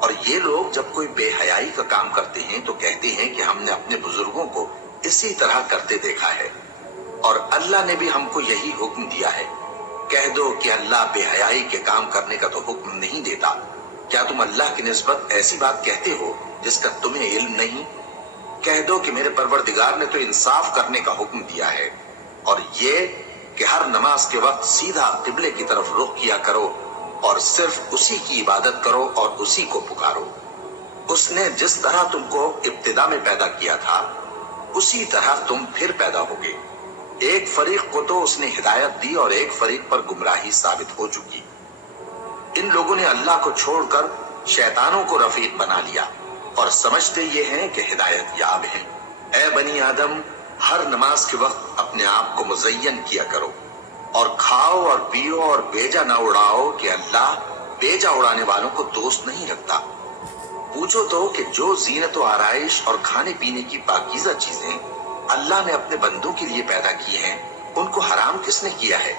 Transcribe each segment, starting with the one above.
اور یہ لوگ جب کوئی بے حیائی کا کام کرتے ہیں تو کہتے ہیں کہ ہم نے اپنے بزرگوں کو اسی طرح کرتے دیکھا ہے اور اللہ نے بھی ہم کو یہی حکم دیا ہے۔ کہہ دو کہ اللہ بے حیائی کے کام کرنے کا تو حکم نہیں دیتا۔ کیا تم اللہ کی نسبت ایسی بات کہتے ہو جس کا تمہیں علم نہیں؟ کہہ دو کہ میرے پروردگار نے تو انصاف کرنے کا حکم دیا ہے اور یہ کہ ہر نماز کے وقت سیدھا قبلے کی طرف رخ کیا کرو اور صرف اسی کی عبادت کرو اور اسی کو پکارو۔ اس نے جس طرح تم کو ابتدا میں پیدا کیا تھا اسی طرح تم پھر پیدا ہوگے۔ ایک فریق کو تو اس نے ہدایت دی اور ایک فریق پر گمراہی ثابت ہو چکی۔ ان لوگوں نے اللہ کو چھوڑ کر شیطانوں کو رفیق بنا لیا اور سمجھتے یہ ہیں کہ ہدایت یاب ہیں۔ اے بنی آدم، ہر نماز کے وقت اپنے آپ کو مزین کیا کرو اور کھاؤ اور پیو اور بیجا نہ اڑاؤ کہ اللہ بیجا اڑانے والوں کو دوست نہیں رکھتا۔ پوچھو تو کہ جو زینت و آرائش اور کھانے پینے کی پاکیزہ چیزیں اللہ نے اپنے بندوں کے لیے پیدا کی ہیں ان کو حرام کس نے کیا ہے؟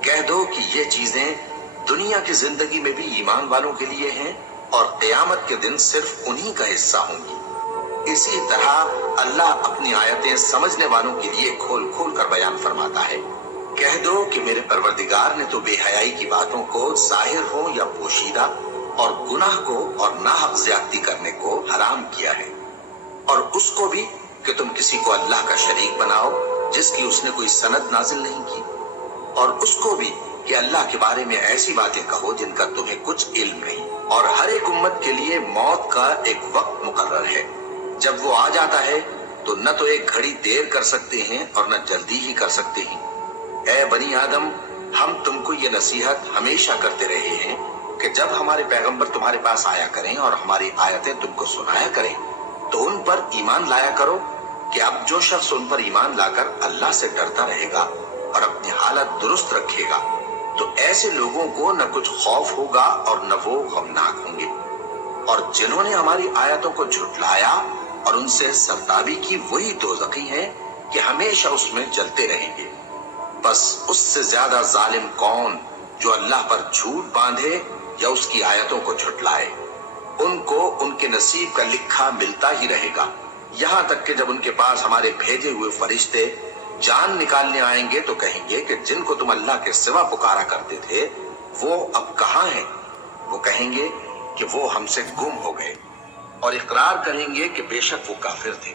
کہہ دو کہ یہ چیزیں دنیا کی زندگی میں بھی ایمان والوں کے لیے ہیں اور قیامت کے دن صرف انہی کا حصہ ہوں گی۔ اسی طرح اللہ اپنی آیتیں سمجھنے والوں کے لیے کھول کھول کر بیان فرماتا ہے۔ کہہ دو کہ میرے پروردگار نے تو بے حیائی کی باتوں کو ظاہر ہو یا پوشیدہ اور گناہ کو اور ناحق زیادتی کرنے کو حرام کیا ہے، اور اس کو بھی کہ تم کسی کو اللہ کا شریک بناؤ جس کی اس نے کوئی سند نازل نہیں کی، اور اس کو بھی کہ اللہ کے بارے میں ایسی باتیں کہو جن کا تمہیں کچھ علم نہیں۔ اور ہر ایک امت کے لیے موت کا ایک وقت مقرر ہے، جب وہ آ جاتا ہے تو نہ تو ایک گھڑی دیر کر سکتے ہیں اور نہ جلدی ہی کر سکتے ہیں۔ اے بنی آدم، ہم تم کو یہ نصیحت ہمیشہ کرتے رہے ہیں کہ جب ہمارے پیغمبر تمہارے پاس آیا کریں اور ہماری آیتیں تم کو سنایا کریں تو ان پر ایمان لایا کرو کہ اب جو شخص ان پر ایمان لا کر اللہ سے ڈرتا رہے گا اور اپنی حالت درست رکھے گا تو ایسے لوگوں کو نہ کچھ خوف ہوگا اور نہ وہ غمناک ہوں گے۔ اور جنہوں نے ہماری آیتوں کو جھٹلایا اور ان سے سرتابی کی وہی دوزخی ہیں کہ ہمیشہ اس میں جلتے رہیں گے۔ بس اس سے زیادہ ظالم کون جو اللہ پر جھوٹ باندھے یا اس کی آیتوں کو جھٹلائے۔ ان کو ان کے نصیب کا لکھا ملتا ہی رہے گا، یہاں تک کہ جب ان کے پاس ہمارے بھیجے ہوئے فرشتے جان نکالنے آئیں گے تو کہیں گے کہ جن کو تم اللہ کے سوا پکارا کرتے تھے وہ اب کہاں ہیں؟ وہ کہیں گے کہ وہ ہم سے گم ہو گئے، اور اقرار کریں گے کہ بے شک وہ کافر تھے۔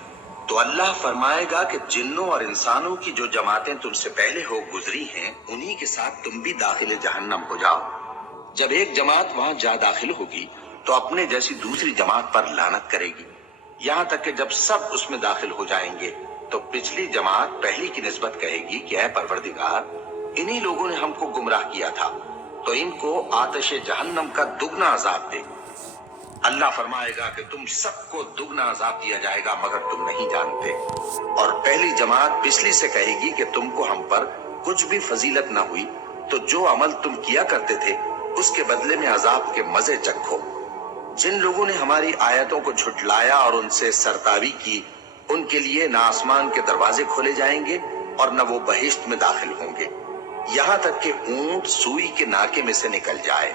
تو اللہ فرمائے گا کہ جنوں اور انسانوں کی جو جماعتیں تم سے پہلے ہو گزری ہیں انہی کے ساتھ تم بھی داخل جہنم ہو جاؤ۔ جب ایک جماعت وہاں جا داخل ہوگی تو اپنے جیسی دوسری جماعت پر لعنت کرے گی، یہاں تک کہ جب سب اس میں داخل ہو جائیں گے تو پچھلی جماعت پہلی کی نسبت کہے گی کہ اے پروردگار، انہی لوگوں نے ہم کو گمراہ کیا تھا تو ان کو آتش جہنم کا دگنا عذاب دے۔ اللہ فرمائے گا کہ تم سب کو دگنا عذاب دیا جائے گا مگر تم نہیں جانتے۔ اور پہلی جماعت پچھلی سے کہے گی کہ تم کو ہم پر کچھ بھی فضیلت نہ ہوئی تو جو عمل تم کیا کرتے تھے اس کے بدلے میں عذاب کے مزے چکھو۔ جن لوگوں نے ہماری آیتوں کو جھٹلایا اور ان سے سرتابی کی ان کے لیے نہ آسمان کے دروازے کھولے جائیں گے اور نہ وہ بہشت میں داخل ہوں گے، یہاں تک کہ اونٹ سوئی کے ناکے میں سے نکل جائے۔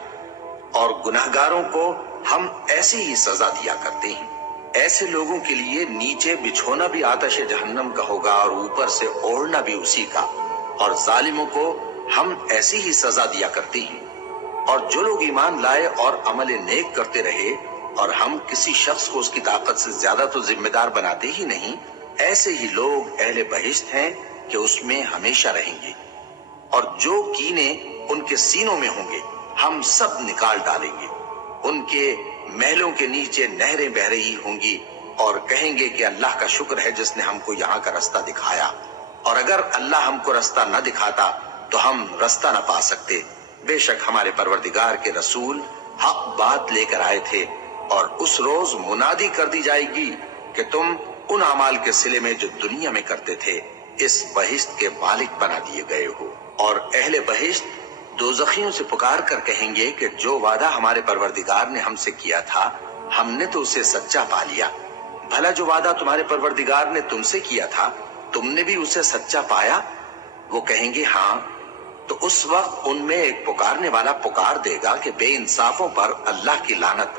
اور گناہگاروں کو ہم ایسی ہی سزا دیا کرتے ہیں۔ ایسے لوگوں کے لیے نیچے بچھونا بھی آتش جہنم کا ہوگا اور اوپر سے اوڑھنا بھی اسی کا، اور ظالموں کو ہم ایسی ہی سزا دیا کرتے ہیں۔ اور جو لوگ ایمان لائے اور عمل نیک کرتے رہے اور ہم کسی شخص کو اس کی طاقت سے زیادہ تو ذمہ دار بناتے ہی نہیں، ایسے ہی لوگ اہل بہشت ہیں کہ اس میں ہمیشہ رہیں گے۔ اور جو کینے ان کے سینوں میں ہوں گے ہم سب نکال ڈالیں گے۔ ان کے محلوں کے نیچے نہریں بہ رہی ہوں گی اور کہیں گے کہ اللہ کا شکر ہے جس نے ہم کو یہاں کا رستہ دکھایا، اور اگر اللہ ہم کو رستہ نہ دکھاتا تو ہم رستہ نہ پا سکتے۔ بے شک ہمارے پروردگار کے رسول حق بات لے کر آئے تھے، اور اس روز منادی کر دی جائے گی کہ تم ان اعمال کے صلے میں جو دنیا میں کرتے تھے اس بہشت کے مالک بنا دیے گئے ہو۔ اور اہل بہشت دوزخیوں سے پکار کر کہیں گے کہ جو وعدہ ہمارے پروردگار نے ہم سے کیا تھا ہم نے تو اسے سچا پا لیا۔ بھلا جو وعدہ تمہارے پروردگار نے تم سے کیا تھا تم نے بھی اسے سچا پایا؟ وہ کہیں گے ہاں۔ تو اس وقت ان میں ایک پکارنے والا پکار دے گا کہ بے انصافوں پر اللہ کی لعنت۔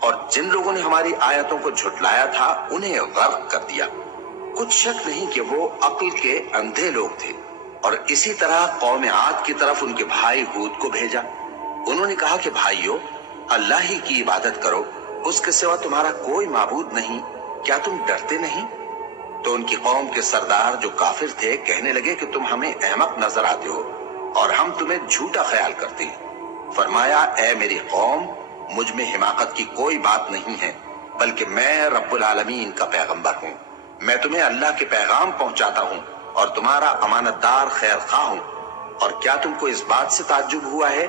اور جن لوگوں نے ہماری آیتوں کو جھٹلایا تھا انہیں غرق کر دیا۔ کچھ شک نہیں کہ وہ عقل کے اندھے لوگ تھے۔ اور اسی طرح قوم عاد کی طرف ان کے بھائی ہود کو بھیجا۔ انہوں نے کہا کہ بھائیو، اللہ ہی کی عبادت کرو، اس کے سوا تمہارا کوئی معبود نہیں، کیا تم ڈرتے نہیں؟ تو ان کی قوم کے سردار جو کافر تھے کہنے لگے کہ تم ہمیں احمق نظر آتے ہو اور ہم تمہیں جھوٹا خیال کرتے ہیں۔ فرمایا، اے میری قوم، مجھ میں حماقت کی کوئی بات نہیں ہے، بلکہ میں رب العالمین کا پیغمبر ہوں۔ میں تمہیں اللہ کے پیغام پہنچاتا ہوں اور تمہارا امانت دار خیر خواہ ہوں۔ اور کیا تم کو اس بات سے تعجب ہوا ہے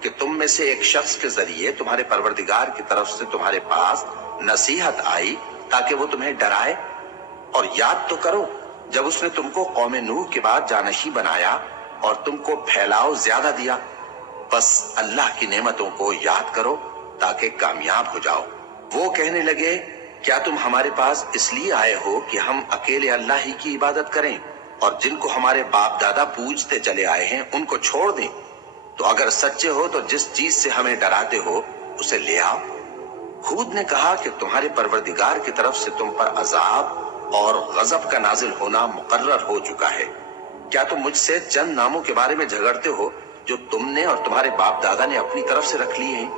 کہ تم میں سے ایک شخص کے ذریعے تمہارے پروردگار کی طرف سے تمہارے پاس نصیحت آئی تاکہ وہ تمہیں ڈرائے؟ اور یاد تو کرو جب اس نے تم کو قوم نوح کے بعد جانشین بنایا اور تم کو پھیلاؤ زیادہ دیا۔ بس اللہ کی نعمتوں کو یاد کرو تاکہ کامیاب ہو جاؤ۔ وہ کہنے لگے، کیا تم ہمارے پاس اس لیے آئے ہو کہ ہم اکیلے اللہ ہی کی عبادت کریں اور جن کو ہمارے باپ دادا پوجتے چلے آئے ہیں ان کو چھوڑ دیں؟ تو اگر سچے ہو تو جس چیز سے ہمیں ڈراتے ہو اسے لے آؤ۔ ہود نے کہا کہ تمہارے پروردگار کی طرف سے تم پر عذاب اور غضب کا نازل ہونا مقرر ہو چکا ہے۔ کیا تم مجھ سے چند ناموں کے بارے میں جھگڑتے ہو جو تم نے اور تمہارے باپ دادا نے اپنی طرف سے رکھ لیے ہیں،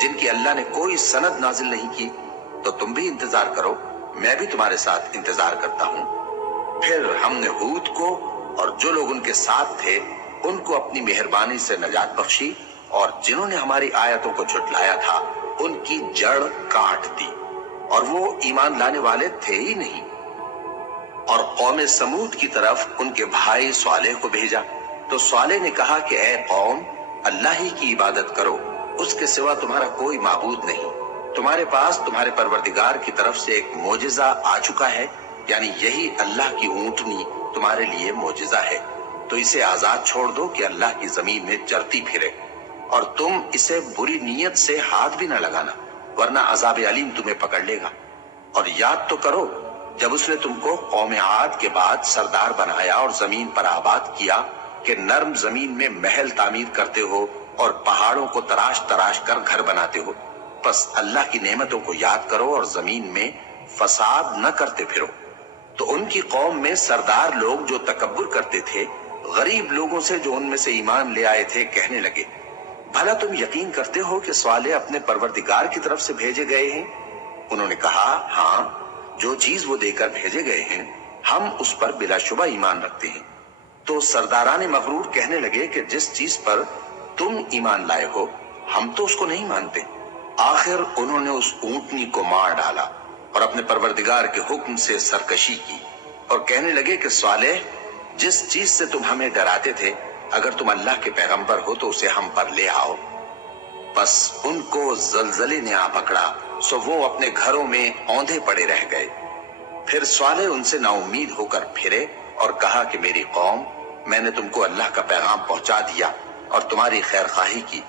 جن کی اللہ نے کوئی سند نازل نہیں کی؟ تو تم بھی انتظار کرو، میں بھی تمہارے ساتھ انتظار کرتا ہوں۔ پھر ہم نے ہود کو اور جو لوگ ان کے ساتھ تھے ان کو اپنی مہربانی سے نجات بخشی، اور جنہوں نے ہماری آیتوں کو جھٹلایا تھا ان کی جڑ کاٹ دی، اور وہ ایمان لانے والے تھے ہی نہیں۔ اور قوم سمود کی طرف ان کے بھائی صالح کو بھیجا، تو صالح نے کہا کہ اے قوم، اللہ ہی کی عبادت کرو، اس کے سوا تمہارا کوئی معبود نہیں۔ تمہارے پاس تمہارے پروردگار کی طرف سے ایک معجزہ آ چکا ہے، یعنی یہی اللہ کی اونٹنی تمہارے لیے معجزہ ہے، تو اسے آزاد چھوڑ دو کہ اللہ کی زمین میں چرتی پھرے، اور تم اسے بری نیت سے ہاتھ بھی نہ لگانا، ورنہ عذاب علیم تمہیں پکڑ لے گا۔ اور یاد تو کرو جب اس نے تم کو قوم عاد کے بعد سردار بنایا اور زمین پر آباد کیا کہ نرم زمین میں محل تعمیر کرتے ہو اور پہاڑوں کو تراش تراش کر گھر بناتے ہو۔ بس اللہ کی نعمتوں کو یاد کرو اور زمین میں فساد نہ کرتے پھرو۔ تو ان کی قوم میں سردار لوگ جو تکبر کرتے تھے غریب لوگوں سے جو ان میں سے ایمان لے آئے تھے کہنے لگے، بھلا تم یقین کرتے ہو کہ صالح اپنے پروردگار کی طرف سے بھیجے گئے ہیں؟ انہوں نے کہا، ہاں، جو چیز وہ دے کر بھیجے گئے ہیں ہم اس پر بلا شبہ ایمان رکھتے ہیں۔ تو سرداران مغرور کہنے لگے کہ جس چیز پر تم ایمان لائے ہو ہم تو اس کو نہیں مانتے۔ آخر انہوں نے اس اونٹنی کو مار ڈالا اور اپنے پروردگار کے حکم سے سرکشی کی، اور کہنے لگے کہ صالح، جس چیز سے تم ہمیں ڈراتے تھے اگر تم اللہ کے پیغمبر ہو تو اسے ہم پر لے آؤ۔ بس ان کو زلزلے نے آ پکڑا، سو وہ اپنے گھروں میں اوندھے پڑے رہ گئے۔ پھر صالح ان سے نا امید ہو کر پھرے اور کہا کہ میری قوم، میں نے تم کو اللہ کا پیغام پہنچا دیا اور تمہاری خیر خواہی کی،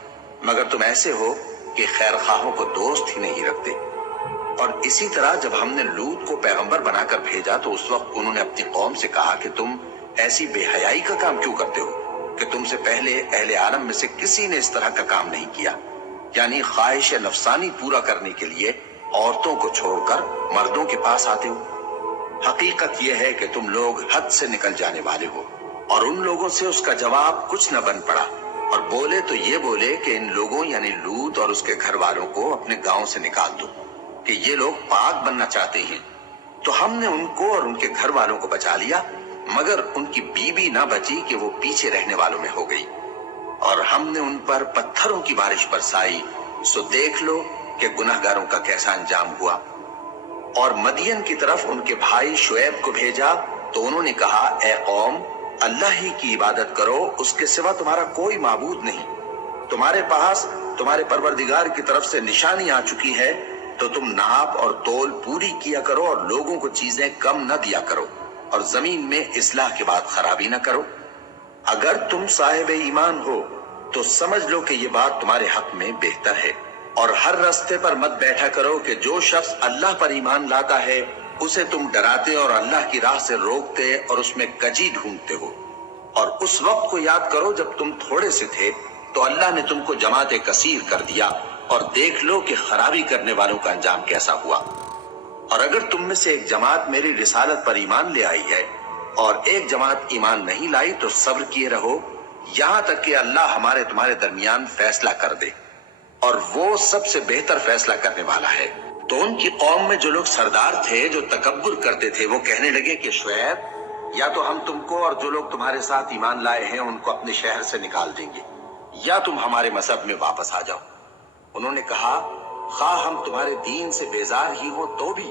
مگر تم ایسے ہو کہ خیر خواہوں کو دوست ہی نہیں رکھتے۔ اور اسی طرح جب ہم نے لوط کو پیغمبر بنا کر بھیجا تو اس وقت انہوں نے اپنی قوم سے کہا کہ تم ایسی بے حیائی کا کام کیوں کرتے ہو کہ تم سے پہلے اہل عالم میں سے کسی نے اس طرح کا کام نہیں کیا، یعنی خواہش نفسانی پورا کرنے کے لیے عورتوں کو چھوڑ کر مردوں کے پاس آتے ہو۔ حقیقت یہ ہے کہ تم لوگ حد سے نکل جانے والے ہو۔ اور ان لوگوں سے اس کا جواب کچھ نہ بن پڑا، اور بولے تو یہ بولے کہ ان لوگوں یعنی لوط اور اس کے گھر والوں کو اپنے گاؤں سے نکال دو کہ یہ لوگ پاک بننا چاہتے ہیں۔ تو ہم نے ان کو اور ان کے گھر والوں کو بچا لیا، مگر ان کی بیوی نہ بچی کہ وہ پیچھے رہنے والوں میں ہو گئی۔ اور ہم نے ان پر پتھروں کی بارش برسائی، سو دیکھ لو کہ گناہگاروں کا کیسا انجام ہوا۔ اور مدین کی طرف ان کے بھائی شعیب کو بھیجا تو انہوں نے کہا، اے قوم، اللہ ہی کی عبادت کرو، اس کے سوا تمہارا کوئی معبود نہیں۔ تمہارے پاس تمہارے پروردگار کی طرف سے نشانی آ چکی ہے، تو تم ناپ اور تول پوری کیا کرو اور لوگوں کو چیزیں کم نہ دیا کرو، اور زمین میں اصلاح کے بعد خرابی نہ کرو۔ اگر تم صاحب ایمان ہو تو سمجھ لو کہ یہ بات تمہارے حق میں بہتر ہے، اور ہر رستے پر مت بیٹھا کرو کہ جو شخص اللہ پر ایمان لاتا ہے اسے تم ڈراتے اور اللہ کی راہ سے روکتے اور اس میں کجی ڈھونڈتے ہو۔ اور اس وقت کو یاد کرو جب تم تھوڑے سے تھے تو اللہ نے تم کو جماعت کثیر کر دیا، اور دیکھ لو کہ خرابی کرنے والوں کا انجام کیسا ہوا۔ اور اگر تم میں سے ایک جماعت میری رسالت پر ایمان لے آئی ہے اور ایک جماعت ایمان نہیں لائی تو صبر کیے رہو یہاں تک کہ اللہ ہمارے تمہارے درمیان فیصلہ کر دے، اور وہ سب سے بہتر فیصلہ کرنے والا ہے۔ تو ان کی قوم میں جو لوگ سردار تھے جو تکبر کرتے تھے وہ کہنے لگے کہ شعیب، یا تو ہم تم کو اور جو لوگ تمہارے ساتھ ایمان لائے ہیں ان کو اپنے شہر سے نکال دیں گے، یا تم ہمارے مذہب میں واپس آ جاؤ۔ انہوں نے کہا خواہ ہم تمہارے دین سے بیزار ہی ہوں تو بھی،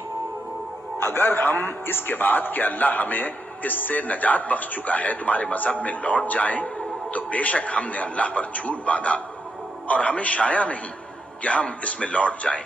اگر ہم اس کے بعد کہ اللہ ہمیں اس سے نجات بخش چکا ہے تمہارے مذہب میں لوٹ جائیں تو بے شک ہم نے اللہ پر جھوٹ باندھا، اور ہمیں شایع نہیں کہ ہم اس میں لوٹ جائیں۔